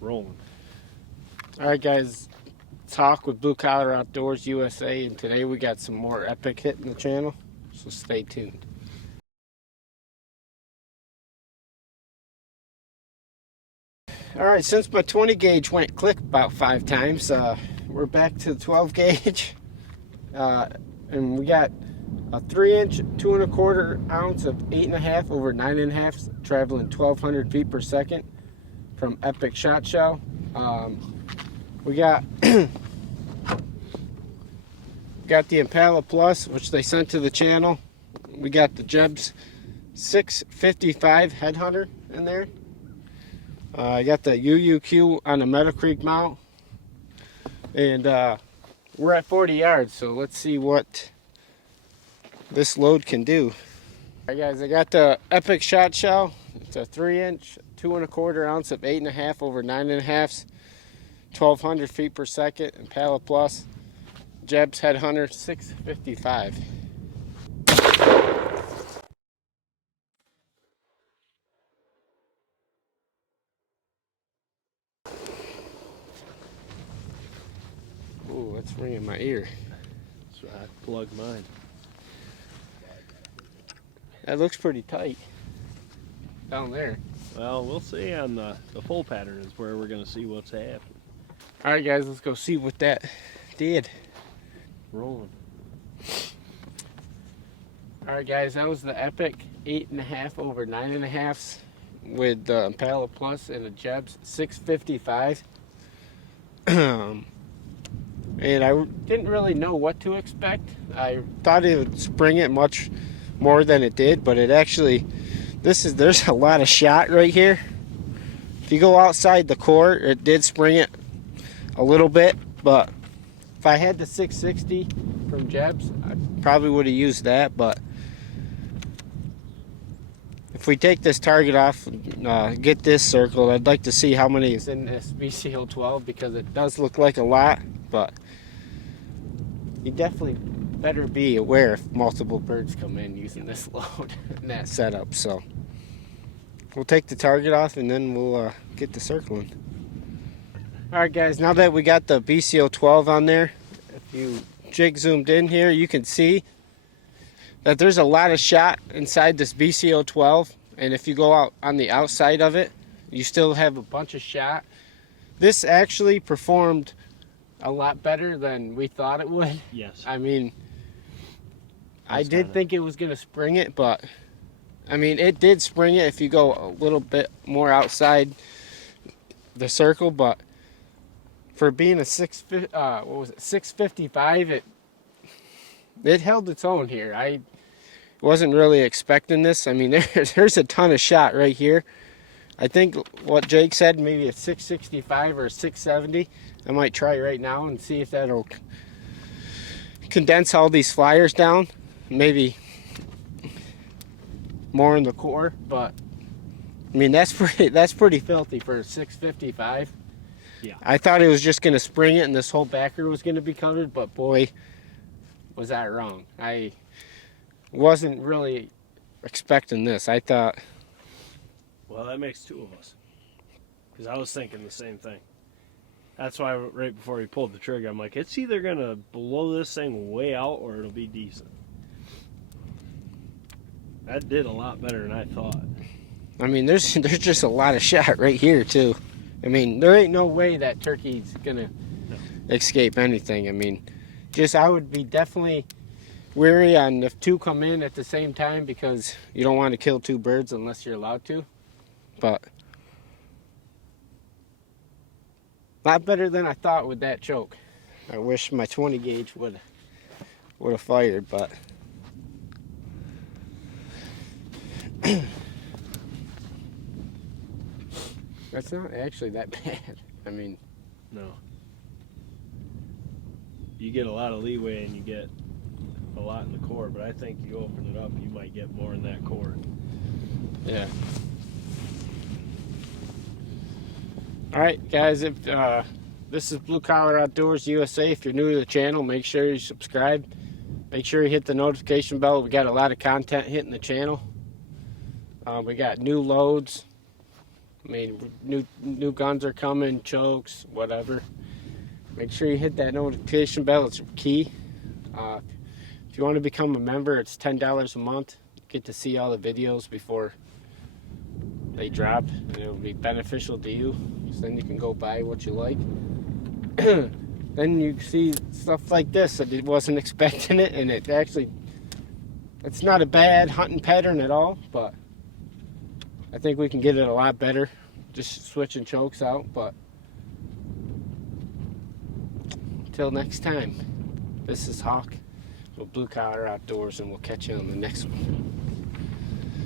Rolling. Alright guys, talk with Blue Collar Outdoors USA, and today we got some more epic hitting the channel, so stay tuned. Alright, since my 20 gauge went click about 5 times, we're back to the 12 gauge, and we got a 3-inch 2 1/4 ounce of 8.5 over 9.5, traveling 1,200 feet per second from Epic Shot Shell. We got the Impala Plus, which they sent to the channel. We got the Jebs 655 Headhunter in there. I got the UUQ on the Meadow Creek mount, and we're at 40 yards, so let's see what this load can do. Alright guys, I got the Epic Shot Shell. It's a 3-inch 2 1/4 ounce of 8.5 over 9.5, 1,200 feet per second, Impala Plus, Jebs Headhunter 655. Ooh, that's ringing my ear. So I plug mine. That looks pretty tight down there. Well, we'll see on the full pattern is where we're going to see what's happening. Alright guys, let's go see what that did. Rolling. Alright guys, that was the Epic 8.5 over 9.5 with the Impala Plus and a Jebs 655. And I didn't really know what to expect. I thought it would spring it much more than it did, but it actually, there's a lot of shot right here. If you go outside the core, it did spring it a little bit, but if I had the 660 from Jebs, I probably would have used that. But if we take this target off, get this circled, I'd like to see how many is in this BCO 12, because it does look like a lot, but you definitely better be aware if multiple birds come in using this load and that setup. So we'll take the target off and then we'll get the circling. Alright guys, now that we got the BCO 12 on there, if you jig zoomed in here, you can see that there's a lot of shot inside this BCO 12, and if you go out on the outside of it, you still have a bunch of shot. This actually performed a lot better than we thought it would. Yes. I mean, I did think it was going to spring it, but I mean, it did spring it if you go a little bit more outside the circle, but for being a 655, it held its own here. I wasn't really expecting this. I mean, there's a ton of shot right here. I think what Jake said, maybe a 665 or a 670. I might try right now and see if that'll condense all these flyers down. Maybe more in the core, but I mean, that's pretty filthy for a 655. Yeah. I thought it was just going to spring it and this whole backer was going to be covered, but boy, was I wrong. I wasn't really expecting this. I thought... Well, that makes two of us. Because I was thinking the same thing. That's why right before we pulled the trigger, I'm like, it's either going to blow this thing way out or it'll be decent. That did a lot better than I thought. I mean, there's just a lot of shot right here, too. I mean, there ain't no way that turkey's gonna escape anything. I mean, I would be definitely wary on if two come in at the same time, because you don't want to kill two birds unless you're allowed to. But a lot better than I thought with that choke. I wish my 20 gauge would have fired, but that's not actually that bad. I mean, no. You get a lot of leeway and you get a lot in the core, but I think you open it up, you might get more in that core. Yeah. Alright guys, if this is Blue Collar Outdoors USA. If you're new to the channel, make sure you subscribe. Make sure you hit the notification bell. We got a lot of content hitting the channel. We got new loads, I mean, new guns are coming, chokes, whatever. Make sure you hit that notification bell. It's key. If you want to become a member, it's $10 a month. You get to see all the videos before they drop, and it'll be beneficial to you. So then you can go buy what you like. Then you see stuff like this that it wasn't expecting it, and it's not a bad hunting pattern at all, but I think we can get it a lot better just switching chokes out. But until next time, this is Hawk with Blue Collar Outdoors, and we'll catch you on the next one.